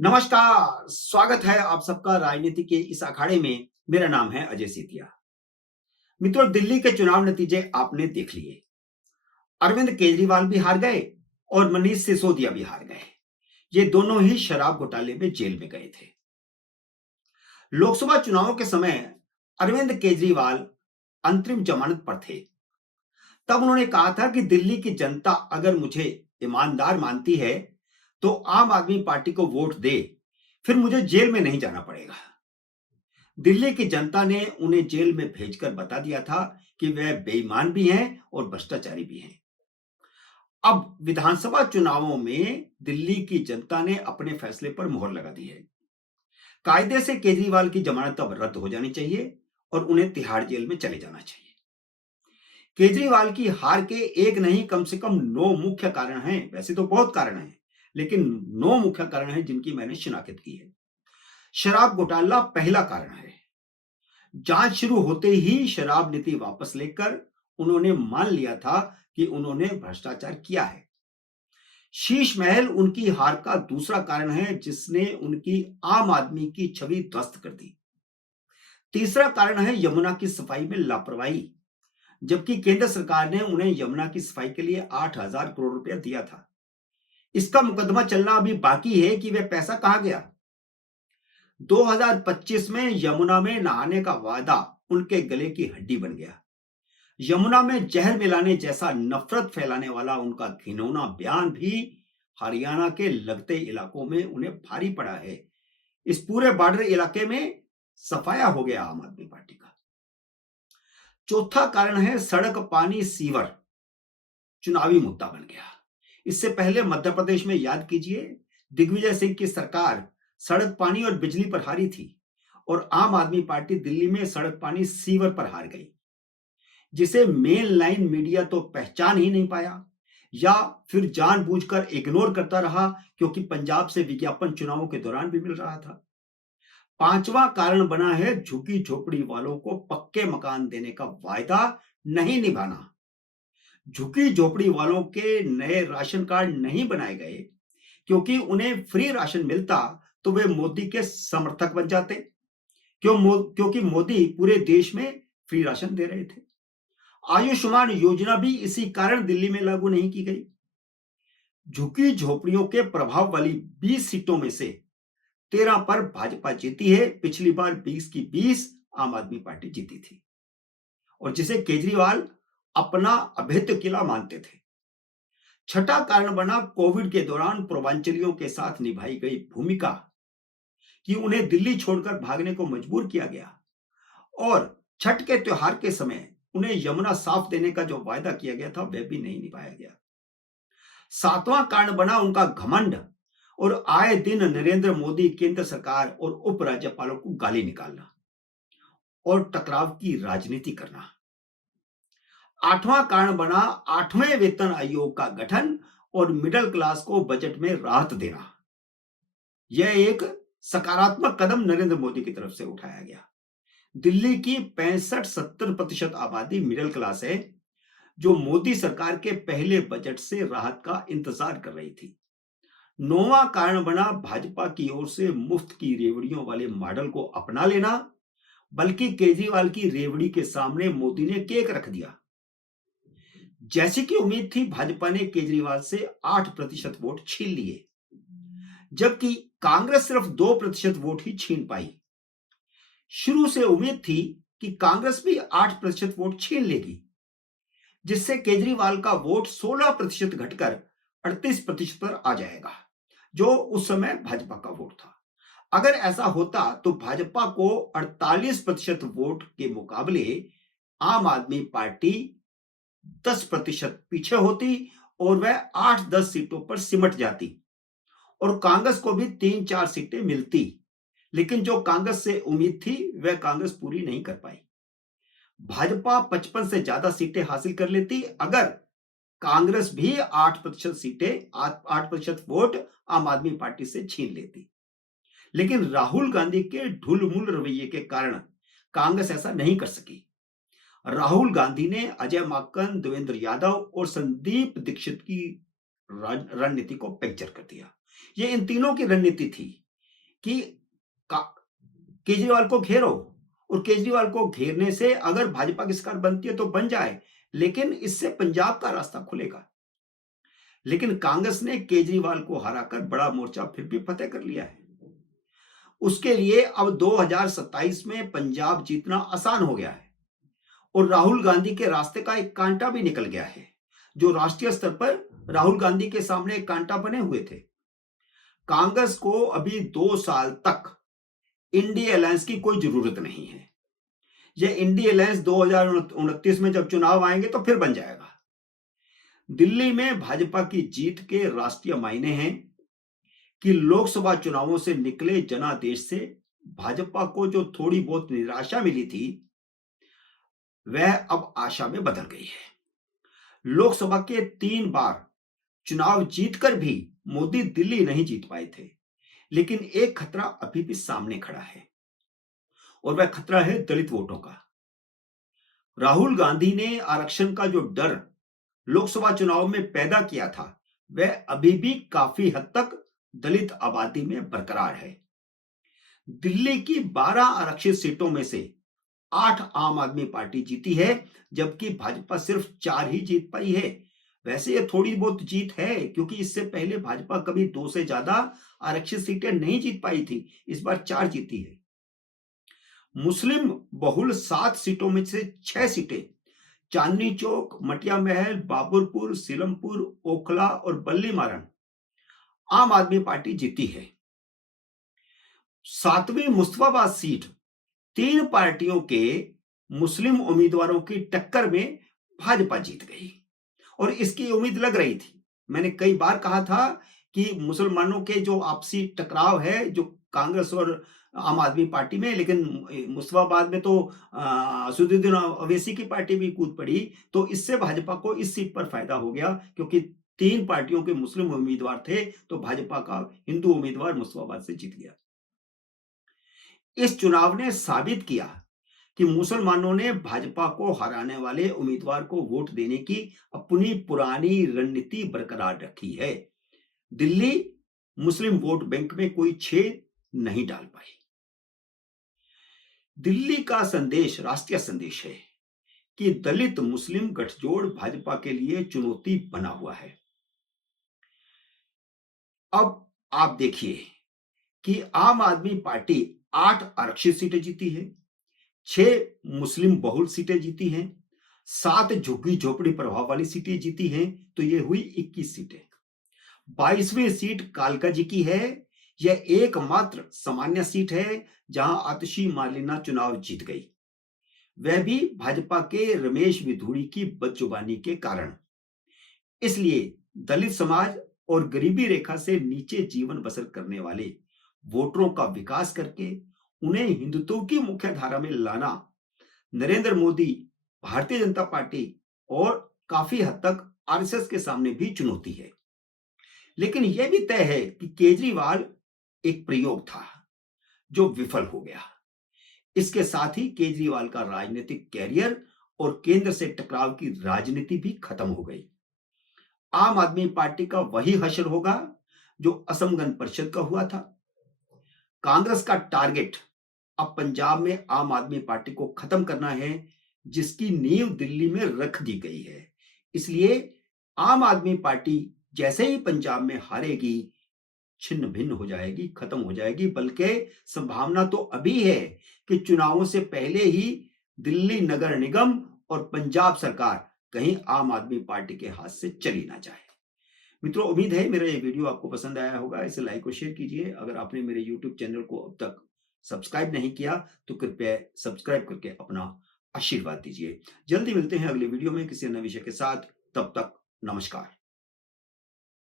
नमस्कार, स्वागत है आप सबका राजनीति के इस अखाड़े में। मेरा नाम है अजय सेतिया। मित्रों, दिल्ली के चुनाव नतीजे आपने देख लिए। अरविंद केजरीवाल भी हार गए और मनीष सिसोदिया भी हार गए। ये दोनों ही शराब घोटाले में जेल में गए थे। लोकसभा चुनावों के समय अरविंद केजरीवाल अंतरिम जमानत पर थे। तब उन्होंने कहा था कि दिल्ली की जनता अगर मुझे ईमानदार मानती है तो आम आदमी पार्टी को वोट दे, फिर मुझे जेल में नहीं जाना पड़ेगा। दिल्ली की जनता ने उन्हें जेल में भेजकर बता दिया था कि वह बेईमान भी हैं और भ्रष्टाचारी भी हैं। अब विधानसभा चुनावों में दिल्ली की जनता ने अपने फैसले पर मोहर लगा दी है। कायदे से केजरीवाल की जमानत अब रद्द हो जानी चाहिए और उन्हें तिहाड़ जेल में चले जाना चाहिए। केजरीवाल की हार के एक नहीं, कम से कम 9 मुख्य कारण हैं। वैसे तो बहुत कारण हैं, लेकिन 9 मुख्य कारण हैं जिनकी मैंने शिनाख्त की है। शराब घोटाला पहला कारण है। जांच शुरू होते ही शराब नीति वापस लेकर उन्होंने मान लिया था कि उन्होंने भ्रष्टाचार किया है। शीश महल उनकी हार का दूसरा कारण है, जिसने उनकी आम आदमी की छवि ध्वस्त कर दी। तीसरा कारण है यमुना की सफाई में लापरवाही। जबकि केंद्र सरकार ने उन्हें यमुना की सफाई के लिए 8,000 करोड़ रुपया दिया था। इसका मुकदमा चलना अभी बाकी है कि वह पैसा कहां गया। 2025 में यमुना में नहाने का वादा उनके गले की हड्डी बन गया। यमुना में जहर मिलाने जैसा नफरत फैलाने वाला उनका घिनौना बयान भी हरियाणा के लगते इलाकों में उन्हें भारी पड़ा है। इस पूरे बॉर्डर इलाके में सफाया हो गया आम आदमी पार्टी का। चौथा कारण है सड़क, पानी, सीवर चुनावी मुद्दा बन गया। इससे पहले मध्य प्रदेश में याद कीजिए, दिग्विजय सिंह की सरकार सड़क, पानी और बिजली पर हारी थी और आम आदमी पार्टी दिल्ली में सड़क, पानी, सीवर पर हार गई, जिसे मेन लाइन मीडिया तो पहचान ही नहीं पाया या फिर जानबूझकर इग्नोर करता रहा, क्योंकि पंजाब से विज्ञापन चुनावों के दौरान भी मिल रहा था। पांचवा कारण बना है झुग्गी झोपड़ी वालों को पक्के मकान देने का वायदा नहीं निभाना। झुग्गी झोपड़ी वालों के नए राशन कार्ड नहीं बनाए गए, क्योंकि उन्हें फ्री राशन मिलता तो वे मोदी के समर्थक बन जाते। क्योंकि मोदी पूरे देश में फ्री राशन दे रहे थे। आयुष्मान योजना भी इसी कारण दिल्ली में लागू नहीं की गई। झुग्गी झोपड़ियों के प्रभाव वाली 20 सीटों में से 13 पर भाजपा जीती है। पिछली बार 20 की 20 आम आदमी पार्टी जीती थी, और जिसे केजरीवाल अपना अभेद्य किला मानते थे। छठा कारण बना कोविड के दौरान पूर्वांचलियों के साथ निभाई गई भूमिका, कि उन्हें दिल्ली छोड़कर भागने को मजबूर किया गया और छठ के त्योहार के समय उन्हें यमुना साफ देने का जो वायदा किया गया था वह भी नहीं निभाया गया। सातवां कारण बना उनका घमंड और आए दिन नरेंद्र मोदी, केंद्र सरकार और उपराज्यपालों को गाली निकालना और टकराव की राजनीति करना। आठवां कारण बना 8वें वेतन आयोग का गठन और मिडिल क्लास को बजट में राहत देना। यह एक सकारात्मक कदम नरेंद्र मोदी की तरफ से उठाया गया। दिल्ली की 65-70% आबादी मिडिल क्लास है, जो मोदी सरकार के पहले बजट से राहत का इंतजार कर रही थी। नौवां कारण बना भाजपा की ओर से मुफ्त की रेवड़ियों वाले मॉडल को अपना लेना, बल्कि केजरीवाल की रेवड़ी के सामने मोदी ने केक रख दिया। जैसी की उम्मीद थी, भाजपा ने केजरीवाल से 8% वोट छीन लिए, जबकि कांग्रेस सिर्फ 2% वोट ही छीन पाई। शुरू से उम्मीद थी कि कांग्रेस भी 8% वोट छीन लेगी, जिससे केजरीवाल का वोट 16% घटकर 38% पर आ जाएगा, जो उस समय भाजपा का वोट था। अगर ऐसा होता तो भाजपा को 48% वोट के मुकाबले आम आदमी पार्टी 10% पीछे होती और वह 8-10 सीटों पर सिमट जाती और कांग्रेस को भी 3-4 सीटें मिलती। लेकिन जो कांग्रेस से उम्मीद थी वह कांग्रेस पूरी नहीं कर पाई। भाजपा 55 से ज्यादा सीटें हासिल कर लेती अगर कांग्रेस भी 8% वोट आम आदमी पार्टी से छीन लेती। लेकिन राहुल गांधी के ढुलमुल रवैये के कारण कांग्रेस ऐसा नहीं कर सकी। राहुल गांधी ने अजय माकन, देवेंद्र यादव और संदीप दीक्षित की रणनीति को पंक्चर कर दिया। ये इन तीनों की रणनीति थी कि केजरीवाल को घेरो, और केजरीवाल को घेरने से अगर भाजपा की सरकार बनती है तो बन जाए, लेकिन इससे पंजाब का रास्ता खुलेगा। लेकिन कांग्रेस ने केजरीवाल को हराकर बड़ा मोर्चा फिर भी फतेह कर लिया है। उसके लिए अब 2027 में पंजाब जीतना आसान हो गया है, और राहुल गांधी के रास्ते का एक कांटा भी निकल गया है, जो राष्ट्रीय स्तर पर राहुल गांधी के सामने एक कांटा बने हुए थे। कांग्रेस को अभी 2 साल तक इंडिया अलायंस की कोई जरूरत नहीं है। यह इंडिया अलायंस 2029 में जब चुनाव आएंगे तो फिर बन जाएगा। दिल्ली में भाजपा की जीत के राष्ट्रीय मायने हैं कि लोकसभा चुनावों से निकले जनादेश से भाजपा को जो थोड़ी बहुत निराशा मिली थी, वह अब आशा में बदल गई है। लोकसभा के 3 बार चुनाव जीतकर भी मोदी दिल्ली नहीं जीत पाए थे, लेकिन एक खतरा अभी भी सामने खड़ा है, और वह खतरा है दलित वोटों का। राहुल गांधी ने आरक्षण का जो डर लोकसभा चुनाव में पैदा किया था, वह अभी भी काफी हद तक दलित आबादी में बरकरार है। दिल्ली की 12 आरक्षित सीटों में से 8 आम आदमी पार्टी जीती है, जबकि भाजपा सिर्फ 4 ही जीत पाई है। वैसे ये थोड़ी बहुत जीत है, क्योंकि इससे पहले भाजपा कभी 2 से ज्यादा आरक्षित सीटें नहीं जीत पाई थी। इस बार 4 जीती है। मुस्लिम बहुल 7 सीटों में से 6 सीटें चांदनी चौक, मटिया महल, बाबुरपुर, सीलमपुर, ओखला और बल्ली मारण आम आदमी पार्टी जीती है। 7वीं मुस्तफाबाद सीट 3 पार्टियों के मुस्लिम उम्मीदवारों की टक्कर में भाजपा जीत गई, और इसकी उम्मीद लग रही थी। मैंने कई बार कहा था कि मुसलमानों के जो आपसी टकराव है, जो कांग्रेस और आम आदमी पार्टी में, लेकिन मुस्तफाबाद में तो असदुद्दीन ओवैसी की पार्टी भी कूद पड़ी, तो इससे भाजपा को इस सीट पर फायदा हो गया, क्योंकि 3 पार्टियों के मुस्लिम उम्मीदवार थे, तो भाजपा का हिंदू उम्मीदवार मुस्तफाबाद से जीत गया। इस चुनाव ने साबित किया कि मुसलमानों ने भाजपा को हराने वाले उम्मीदवार को वोट देने की अपनी पुरानी रणनीति बरकरार रखी है। दिल्ली मुस्लिम वोट बैंक में कोई छेद नहीं डाल पाई। दिल्ली का संदेश राष्ट्रीय संदेश है कि दलित मुस्लिम गठजोड़ भाजपा के लिए चुनौती बना हुआ है। अब आप देखिए कि आम आदमी पार्टी 8 आरक्षित सीटें जीती है, 6 मुस्लिम बहुल सीटें जीती हैं, 7 झुग्गी झोपड़ी प्रभाव वाली सीटें जीती हैं, तो ये हुई 21 सीटें। 22वीं सीट कालका जी की है। यह एकमात्र सामान्य सीट है जहां आतिशी मार्लिना चुनाव जीत गई, वह भी भाजपा के रमेश विधूड़ी की बदजुबानी के कारण। इसलिए दलित समाज और गरीबी रेखा से नीचे जीवन बसर करने वाले वोटरों का विकास करके उन्हें हिंदुत्व की मुख्य धारा में लाना नरेंद्र मोदी, भारतीय जनता पार्टी और काफी हद तक आरएसएस के सामने भी चुनौती है। लेकिन यह भी तय है कि केजरीवाल एक प्रयोग था जो विफल हो गया। इसके साथ ही केजरीवाल का राजनीतिक कैरियर और केंद्र से टकराव की राजनीति भी खत्म हो गई। आम आदमी पार्टी का वही हश्र होगा जो असम गण परिषद का हुआ था। कांग्रेस का टारगेट अब पंजाब में आम आदमी पार्टी को खत्म करना है, जिसकी नींव दिल्ली में रख दी गई है। इसलिए आम आदमी पार्टी जैसे ही पंजाब में हारेगी, छिन्न भिन्न हो जाएगी, खत्म हो जाएगी। बल्कि संभावना तो अभी है कि चुनावों से पहले ही दिल्ली नगर निगम और पंजाब सरकार कहीं आम आदमी पार्टी के हाथ से चली ना जाए। मित्रों, उम्मीद है मेरा ये वीडियो आपको पसंद आया होगा। इसे लाइक और शेयर कीजिए। अगर आपने मेरे YouTube चैनल को अब तक सब्सक्राइब नहीं किया तो कृपया सब्सक्राइब करके अपना आशीर्वाद दीजिए। जल्दी मिलते हैं अगले वीडियो में किसी अन्य विषय के साथ। तब तक नमस्कार।